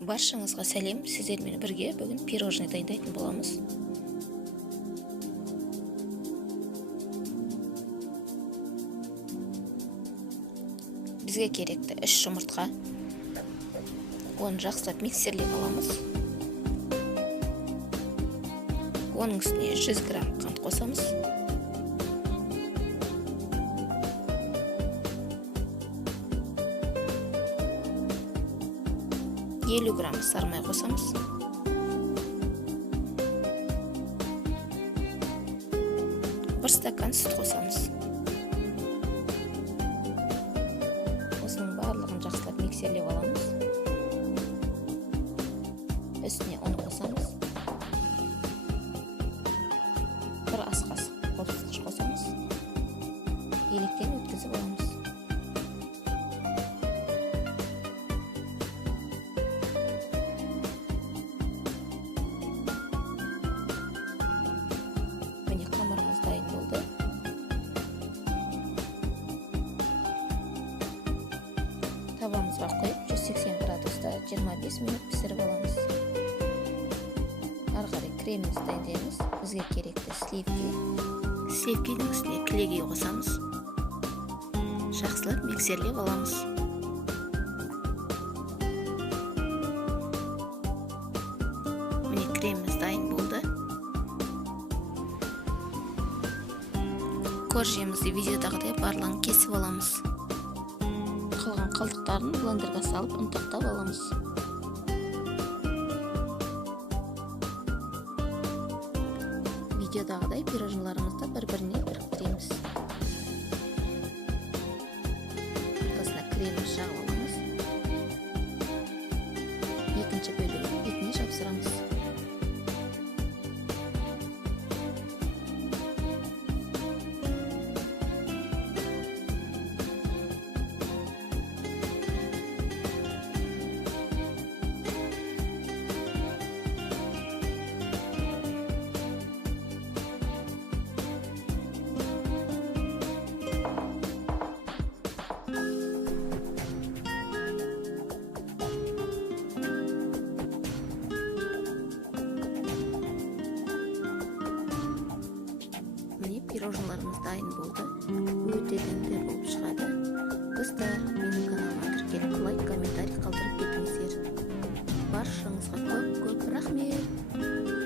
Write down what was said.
Баршаңызға сәлем, сіздермен бірге бүгін пирожный дайындайтын боламыз. Бізге керекті 3 жұмыртқа. Оны жақсылап миксерлеп аламыз. Оның үстіне 100 грамм қант қосамыз. Елу грамм сары май қосамыз. Бір стакан сүт қосамыз. Осының барлығын жақсылап миксерлеп аламыз. Үстіне ұн қосамыз. Бір ас қасық қопсытқыш қосамыз. Електен өткізіп аламыз. Табамызға қойып 180 градуста 25 минут пісіріп аламыз. Ары қарай кремімізді дайындаймыз. Бізге керекті сливки. Сливкенің үстіне кілегей қосамыз. Жақсылап миксерлеп аламыз. Міне креміміз дайын болды. Коржемізді видеодағыдай барлығын кесіп аламыз. Қалған қалдықтарын блендерге салып ұнтақтап аламыз. Видеодағыдай пирожныларымызды бір-біріне біріктіреміз. Ортасына креміміз жағып аламыз. Екінші бөлігін бетіне жапсырамыз. Пирожныларымыз дайын болды. Өте дәмді болып шығады. Достар, менің каналыма тіркеліп, лайк, комментарий қалдырып кетіңіздер. Баршаңызға көп рахмет.